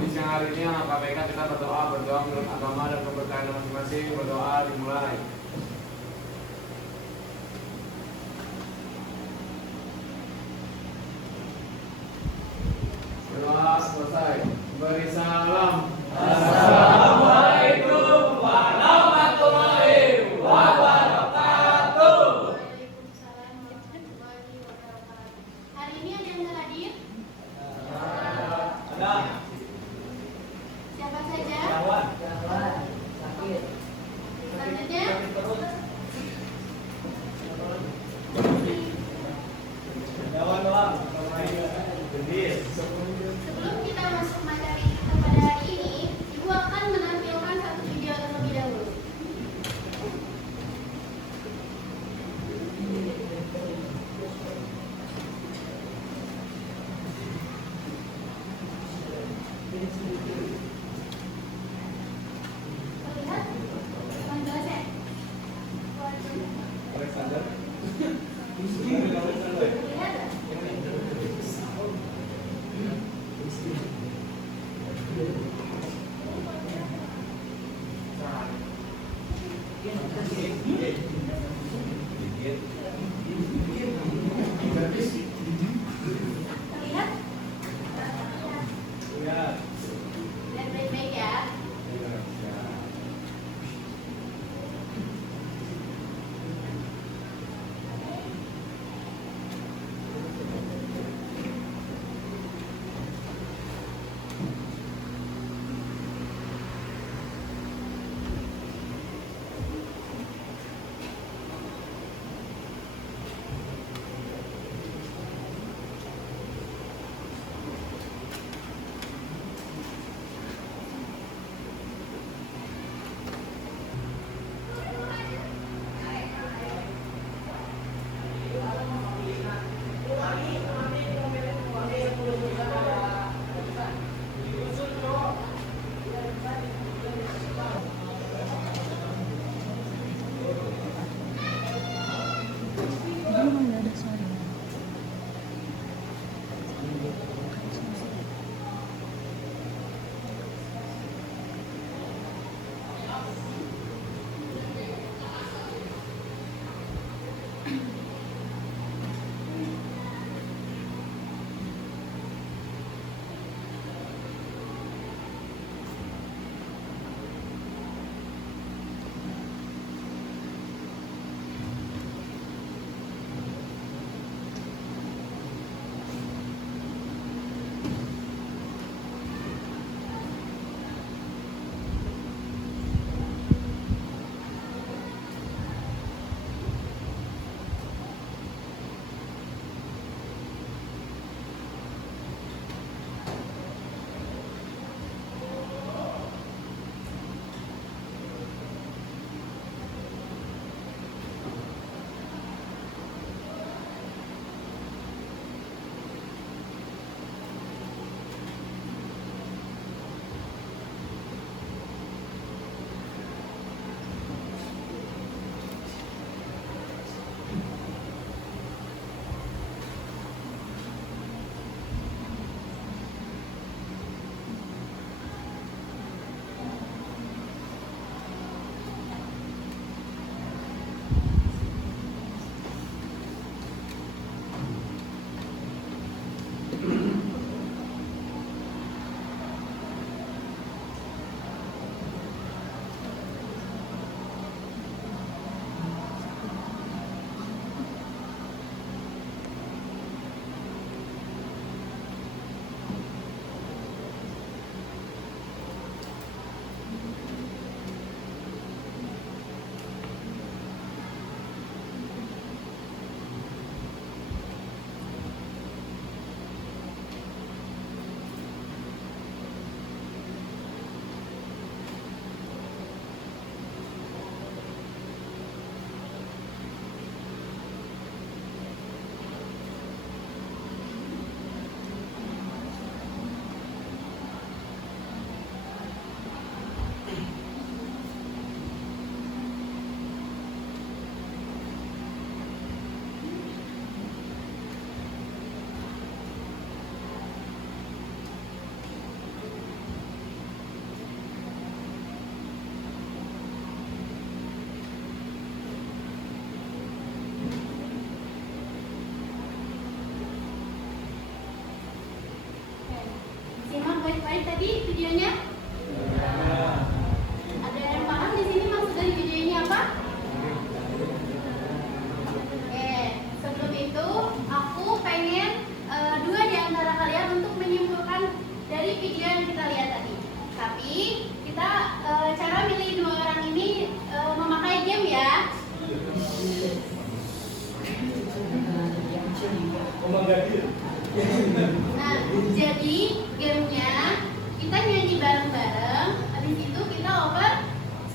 Di siang hari ini anak KPK kita berdoa menurut agama dan kepercayaan masing-masing. Berdoa dimulai. Berdoa selesai. Beri salam. Assalamualaikum warahmatullahi wabarakatuh. Waalaikumsalam warahmatullahi wabarakatuh. Hari ini ada yang hadir? Ada. Siapa saja? Jawan. Sakit. Selanjutnya, Jawan doang. Gendis. sebelum kita masuk materi kepada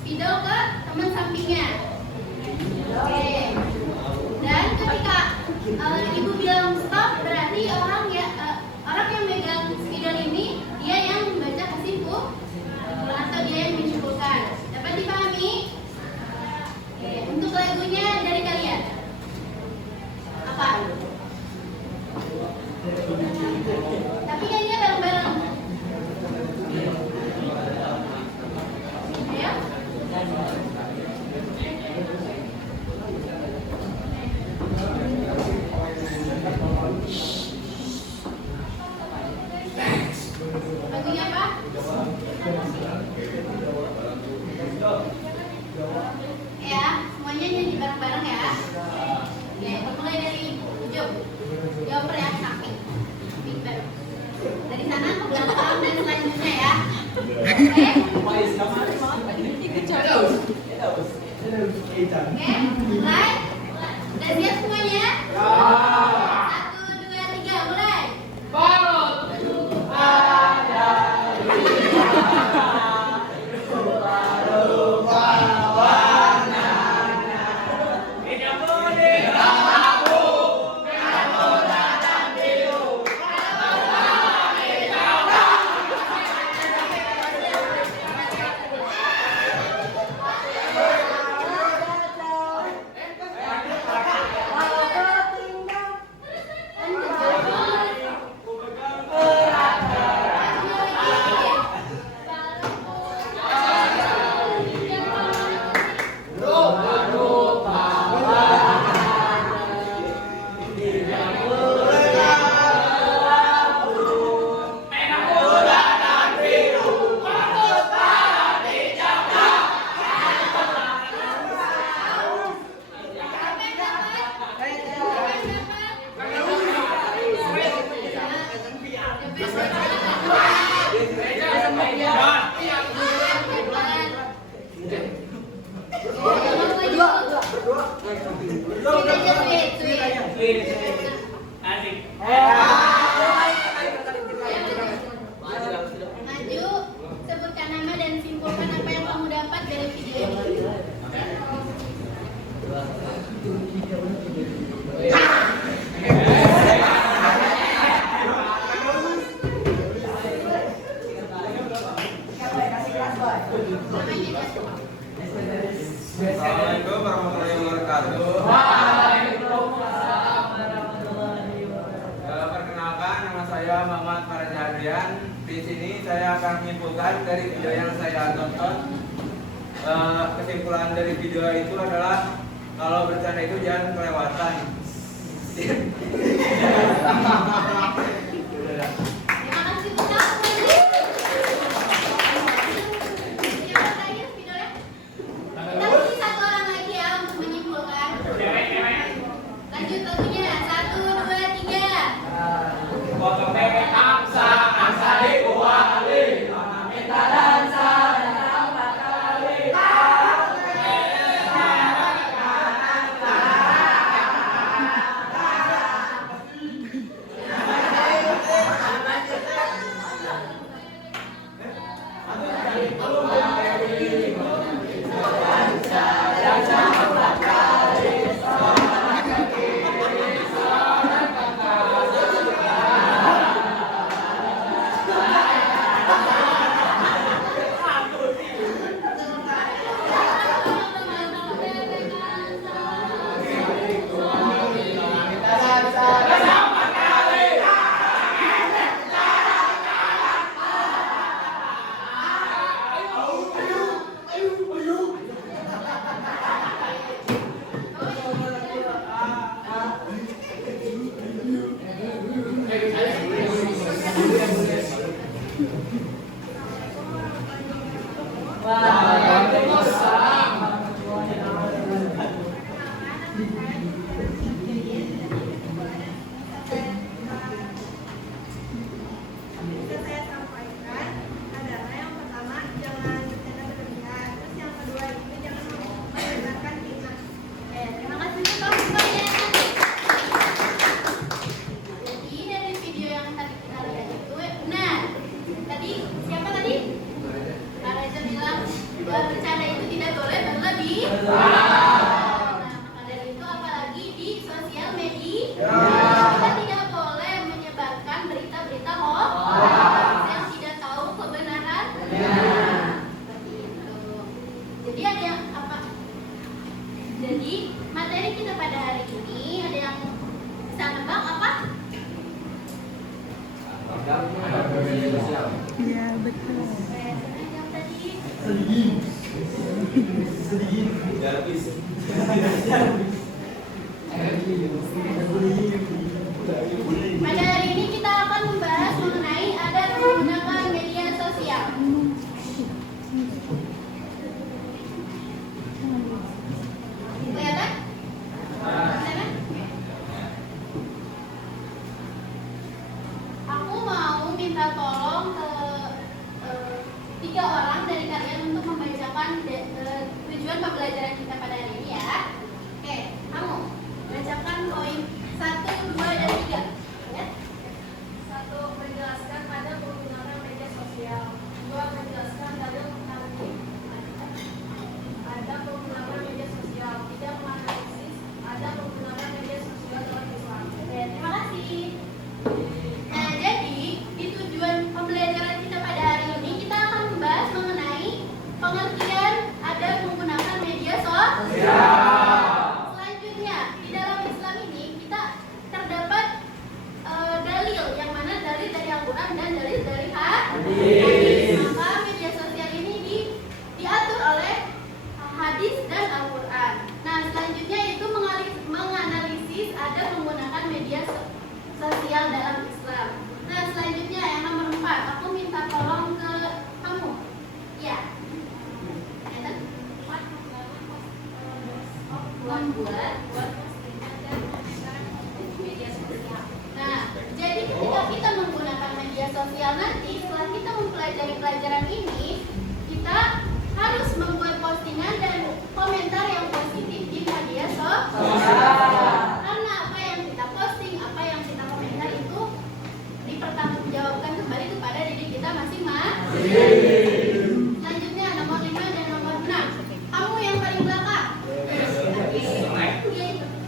spidol ke teman sampingnya. Oke. Dan ketika ibu bilang stop, berarti orang yang megang spidol ini dia yang membaca kesimpulan atau dia yang menyimpulkan. Dapat dipahami? Oke. Untuk lagunya dari kalian apa? Tapi kayaknya bareng-bareng. Ayo. Lagunya apa? Ya, semuanya nyanyi bareng-bareng ya. Oke, mulai dari Ucup. Jawab ya, samping. Samping baru. Dari sana ke belakang dan selanjutnya ya. Oke? Oke, mulai. Udah siap semuanya? 1, 2, 3, mulai. Maju, sebutkan nama dan simpulkan apa yang kamu dapat dari video ini. Assalamualaikum warahmatullahi wabarakatuh. Perkenalkan, nama saya Muhammad Faraja Adrian. Di sini saya akan menyimpulkan dari video yang saya tonton. Kesimpulan dari video itu adalah kalau bercanda itu jangan kelewatan. Terima kasih Butak. Siapa tadi spidolnya? Kita kasih satu orang lagi ya untuk menyimpulkan. Lanjut lagunya, 1, 2, 3. Potong bebek angsa, angsa dikuali. Minta dansa dan empat kali. Bisa saya sampaikan adalah yang pertama jangan bercanda berlebihan, terus yang kedua itu jangan menggunakan fitnah. Terima kasih untuk semuanya. Jadi dari video yang tadi kita lihat itu benar. Tadi siapa tadi? Pak Reza bilang bercanda itu tidak Nah, maka dari itu apalagi di sosial media, kita tidak boleh menyebarkan berita-berita hoax yang tidak tahu kebenaran. Seperti itu. Jadi ada yang apa? Jadi materi kita pada hari ini ada yang bisa nebak apa? Ya, betul. Yang tadi pada hari ini kita akan membahas mengenai adab menggunakan media sosial. Kelihatan? Kelihatan? Aku mau minta tolong ke 3 orang dari kalian untuk membacakan tujuan pembelajaran kita pada hari ini ya. Oke, kamu bacakan poin 1, 2, dan 3. Ya? 1. Menjelaskan adab menggunakan media sosial. 2. Menjelaskan adab menggunakan media sosial. 3. Menganalisis adab menggunakan media sosial dalam Islam. Oke, terima kasih. Nah, jadi di tujuan pembelajaran kita pada hari ini kita akan membahas mengenai pengertian adab menggunakan media sosial. Selanjutnya, di dalam Islam ini kita terdapat dalil, yang mana dalil dari Al-Quran dan dalil dari hadis. Maka media sosial ini diatur oleh hadis dan Al-Quran. Nah, selanjutnya itu menganalisis adab menggunakan media sosial dalam Islam. Nah, selanjutnya yang nomor 4, aku minta tolong ke kamu. Ya. Membuat postingan dan menyebarkan media sosial. Nah, jadi ketika kita menggunakan media sosial nanti, setelah kita mempelajari pelajaran ini, kita harus membuat postingan dan komentar yang positif di media sosial. Karena apa yang kita posting, apa yang kita komentar itu dipertanggungjawabkan kembali kepada diri kita masing-masing. Selanjutnya nomor 5 dan nomor 6. Kamu yang paling belakang.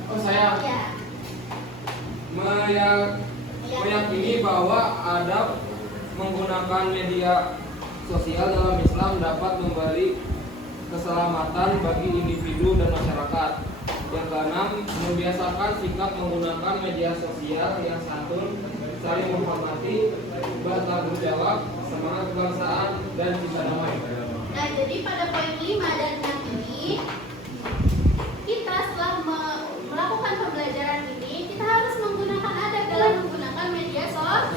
Oh, saya Ya. meyakini bahwa adab menggunakan media sosial dalam Islam dapat memberi keselamatan bagi individu dan masyarakat. Yang keenam, membiasakan sikap menggunakan media sosial yang santun, saling menghormati, bertanggung jawab, semangat kebangsaan, dan cinta damai. Nah, jadi pada poin 5 dan 6 ini, kita setelah melakukan pembelajaran ini, kita harus menggunakan adab dalam menggunakan media sosial.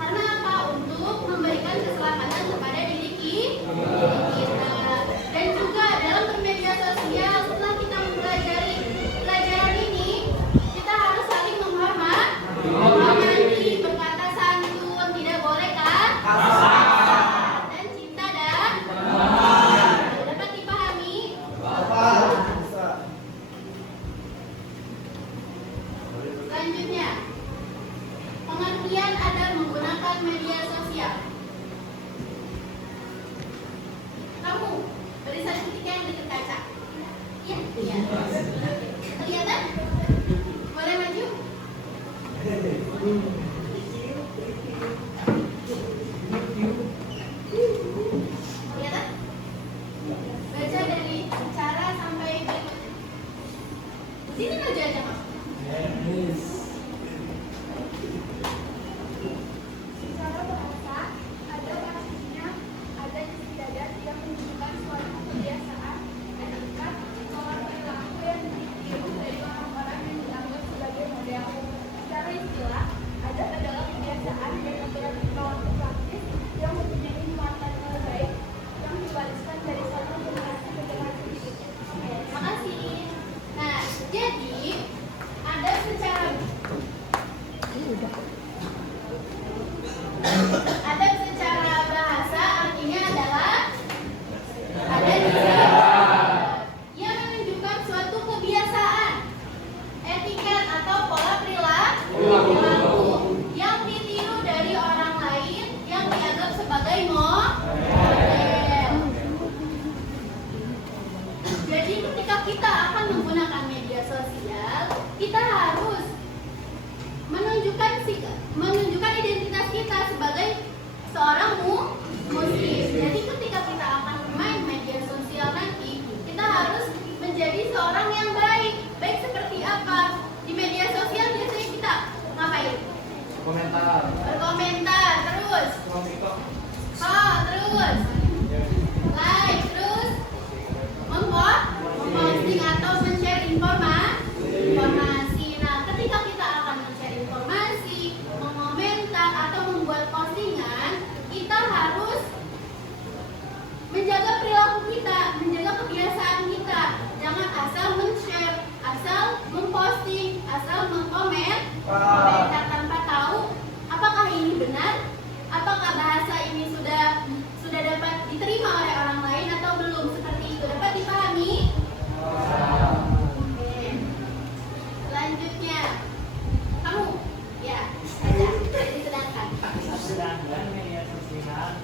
Karena apa? Untuk memberikan keselamatan kepada diri kita. Dan juga dalam bermedia sosial, setelah kita mempelajari pelajaran ini, kita harus saling menghormati, berkata santun, tidak boleh kan? Dan cinta dan dapat dipahami. Selanjutnya, pengertian adab menggunakan media sosial. Kamu beri satu titik yang dekat kaca. Iya, iya. Kelihatan? Boleh maju? Kelihatan? Baca dari cara sampai berikutnya. Sini maju aja, Mas. Secara bahasa, ada artinya ada istiadat yang menunjukkan suatu kebiasaan, etikat, pola perilaku yang ditiru dari orang-orang yang dianggap sebagai model. Secara istilah, ada terus like, terus memposting atau men-share informasi. Nah, ketika kita akan men-share informasi, mengomentar atau membuat postingan, kita harus menjaga perilaku kita, menjaga kebiasaan kita. Jangan asal men-share, asal memposting, asal mengkomentar tanpa tahu apakah ini benar, apakah bahasa ini sudah dapat diterima oleh orang lain atau belum. Seperti itu dapat dipahami? Oke. Selanjutnya, kamu ya saja. Disedangkan. Sedangkan media sosial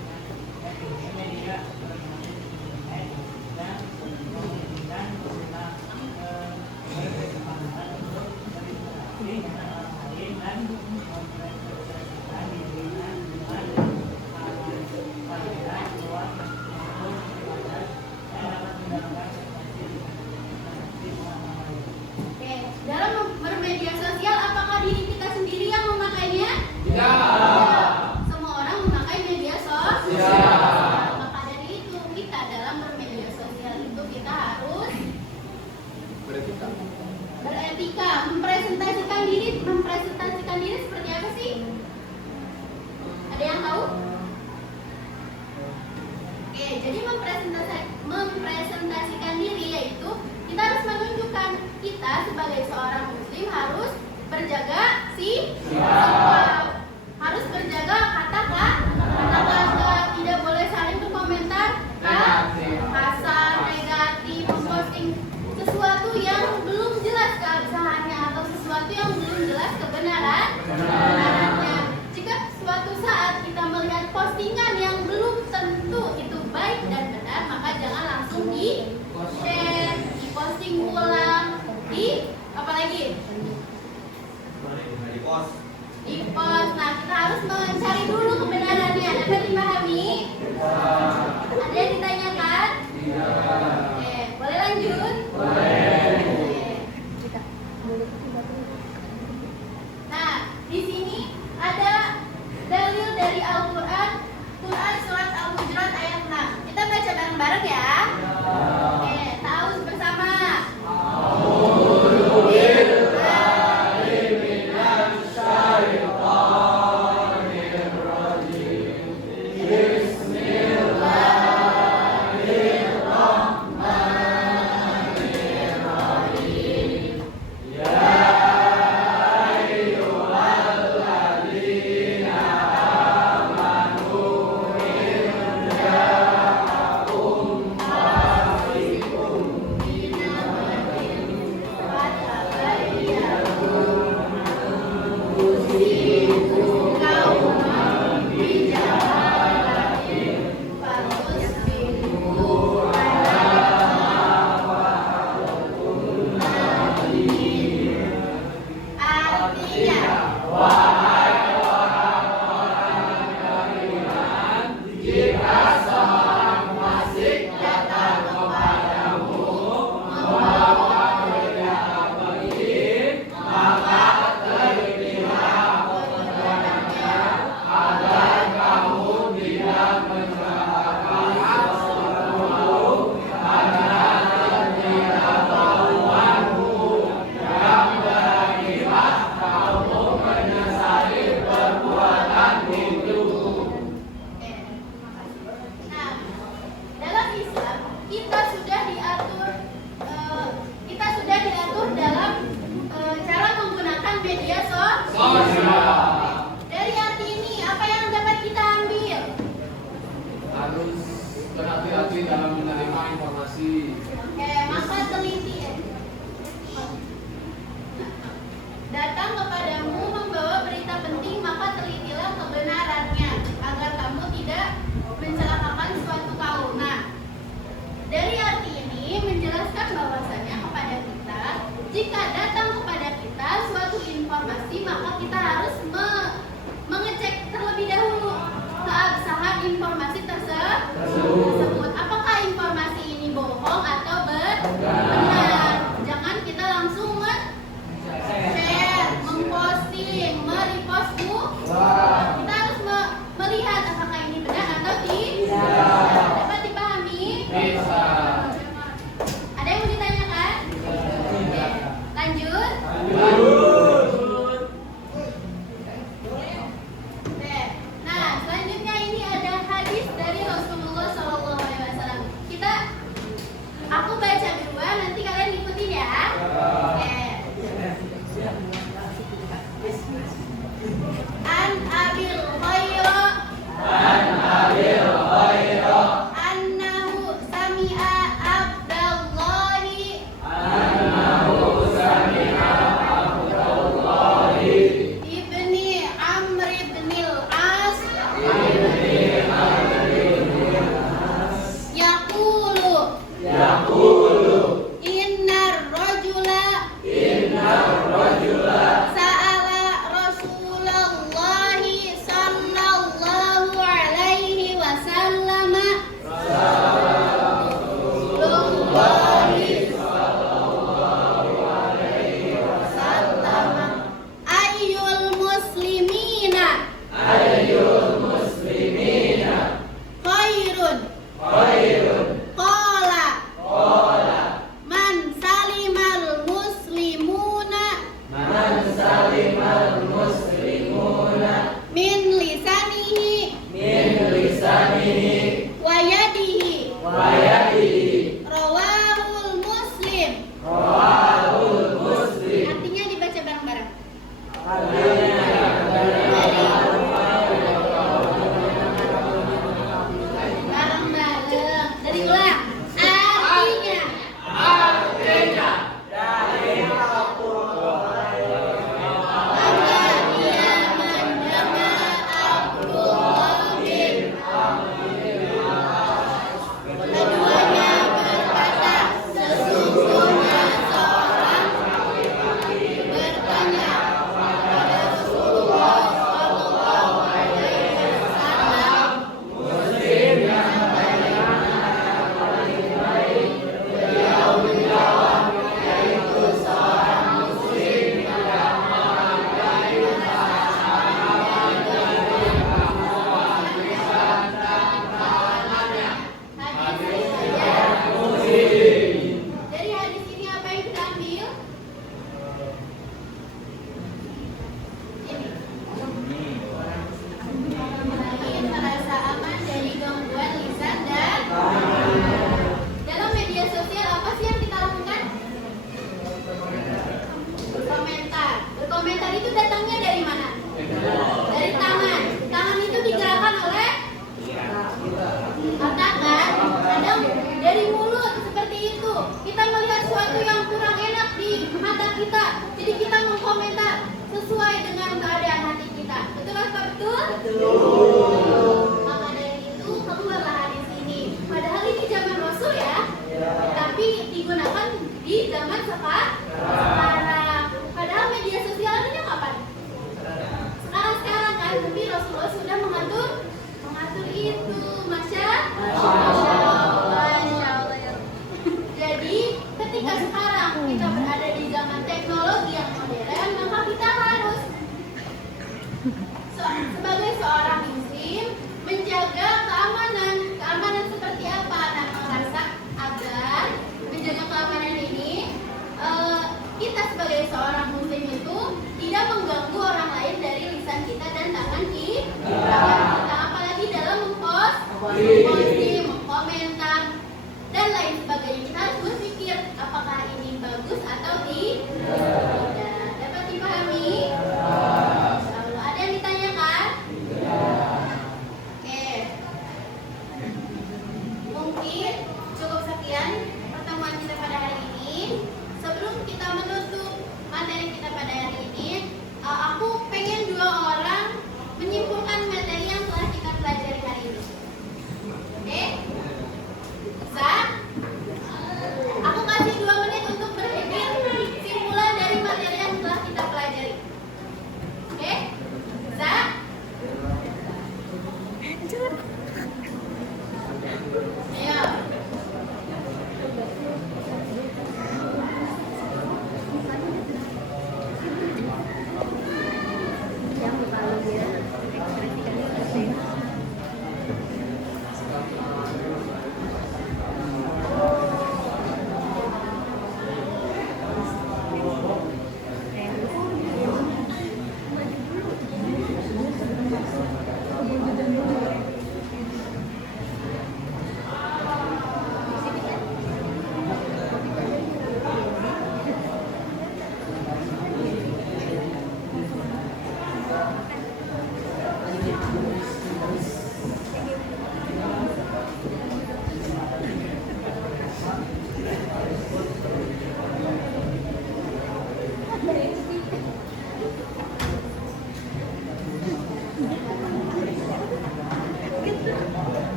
ini media dan memungkinkan tentang berkesempatan untuk berinteraksi dengan orang lain dan mempresentasikan dirinya dengan panggilan luas untuk ibadah dan dapat mendapatkan prestasi orang lain. Oke, dalam bermedia sosial apakah diri kita sendiri yang memakainya? Tidak. Semua orang memakai media sosial. Ya. Maka dari itu kita dalam bermedia sosial itu kita harus beretika, mempresentasikan diri seperti apa sih? Ada yang tahu? Oke, jadi mempresentasikan diri yaitu kita harus menunjukkan kita sebagai seorang muslim harus berjaga sikap, harus berjaga kata-kata, tidak boleh saling berkomentar kasar, negatif, memposting sesuatu yang belum jelas keabsahannya atau sesuatu yang belum jelas kebenarannya. Jika suatu saat kita melihat postingan yang belum tentu itu baik dan benar, maka jangan langsung di-share, di-posting ulang, apalagi? Di-post. Nah, kita harus mencari dulu kebenarannya. Dapat dipahami? Ada yang ditanyakan? Oke, boleh lanjut? Nah, di sini ada dalil dari Al-Quran, surat Al-Hujurat ayat 6. Kita baca bareng-bareng ya. Oke, tahu bersama. Kita harus melihat apakah ini benar atau tidak. betul? Maka dari itu keluarlah hadis ini. Padahal ini zaman Rasul ya, tapi digunakan di zaman sekarang. Padahal media sosial adanya kapan? Sekarang kan, tapi Rasulullah sudah mengatur itu. Masya Allah ya. Jadi ketika sekarang kita berada di zaman teknologi yang modern, maka kita harus sebagai seorang muslim menjaga keamanan seperti apa? Nah, merasa agar menjaga keamanan ini kita sebagai seorang muslim itu tidak mengganggu orang lain dari lisan kita dan tangan kita, apalagi dalam mempost, mengkomentar dan lain sebagainya. Kita harus berpikir apakah ini bagus atau tidak. Dapat dipahami? Insyaallah. Ada yang ditanyakan? Oke. Mungkin cukup sekian pertemuan kita pada hari ini. Sebelum kita menutup materi kita pada hari ini, aku pengen 2 orang menyimpulkan materi yang telah kita pelajari hari ini. Oke? Bisa? Aku kasih 2 menit untuk berpikir simpulan dari materi yang telah kita pelajari. Oke? Bisa? Ayo.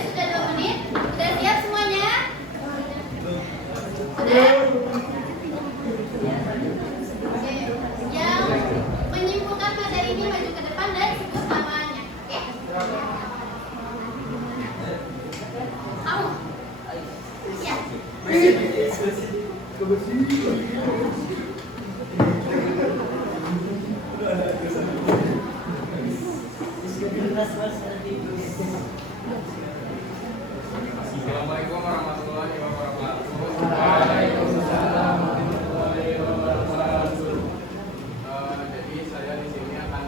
Sudah 2 menit. Sudah siap semuanya? Sudah? Oke. Yang menyimpulkan materi ini maju ke depan dan sebut namanya. Oke? Kamu? Ya. Assalamualaikum warahmatullahi wabarakatuh. Waalaikumsalam warahmatullahi wabarakatuh. Jadi saya di sini akan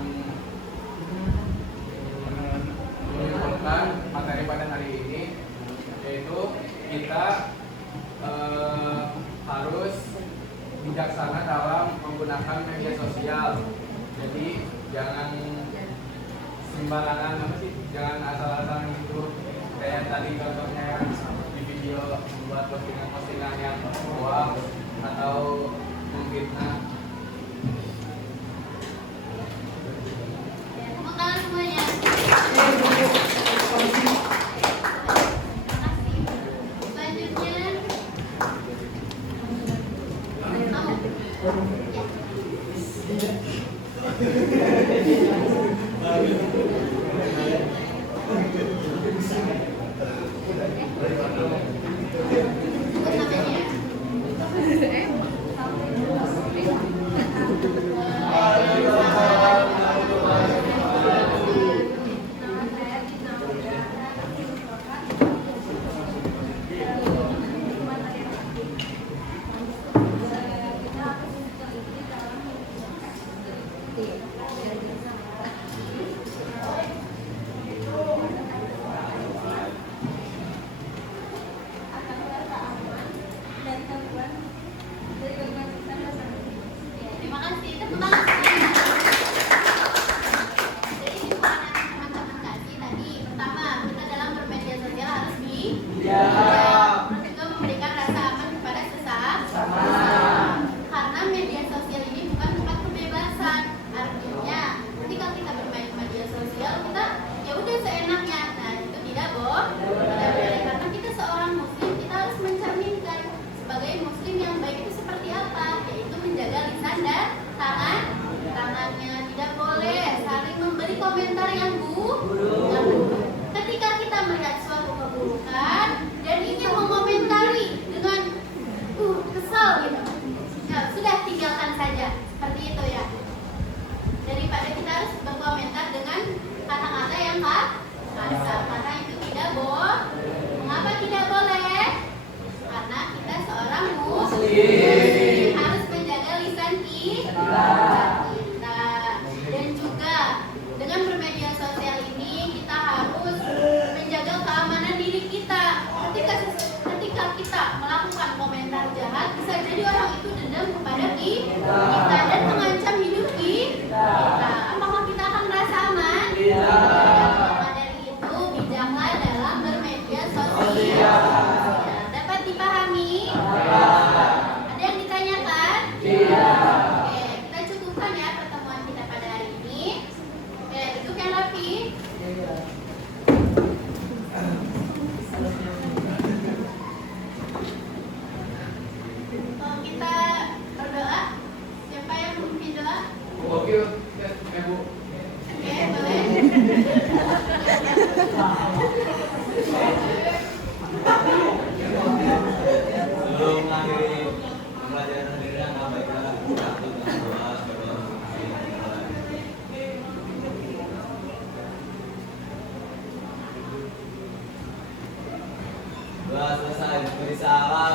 menyimpulkan materi pada hari ini, yaitu kita harus bijaksana dalam menggunakan media sosial. Jadi jangan sembarangan jangan asal-asalan gitu. Kayak tadi contohnya di video membuat postingan-postingan yang hoax atau memfitnah. Tepuk tangan semuanya. Selanjutnya kamu. Terus juga memberikan rasa aman kepada sesama. Karena media sosial ini bukan tempat kebebasan. Artinya, ketika kita bermain media sosial, kita ya udah seenaknya. Nah, itu tidak boleh. Karena kita seorang muslim, kita harus mencerminkan sebagai muslim yang baik itu seperti apa, yaitu menjaga lisan dan tangannya. Tidak boleh saling memberi komentar yang buruk. Ketika kita melihat suatu keburukan dan ingin mengomentari dengan kesal gitu, nah, sudah tinggalkan saja seperti itu ya. Daripada kita harus berkomentar dengan kata-kata yang kasar, karena itu tidak boleh. Mengapa tidak boleh? Karena kita seorang muslim harus menjaga lisan kita. Dan juga dengan bermedia sosial ini kita harus menjaga keamanan diri kita. Ketika kita melakukan komentar jahat, bisa jadi orang itu dendam kepada kita dan mengancam hidup kita. Apakah kita akan merasa aman? Maka dari itu bijaklah dalam bermedia sosial. Dapat dipahami? Ada yang ditanyakan? Oke, kita cukupkan ya pertemuan kita pada hari ini. Oke, duduk yang rapi. Kita berdoa. Siapa yang memimpin doa? Oke, Bu. Oke, boleh. Sebelum mengakhiri pembelajaran sendirian, sampaikan satu dengan doa kepada doa selesai, beri salam.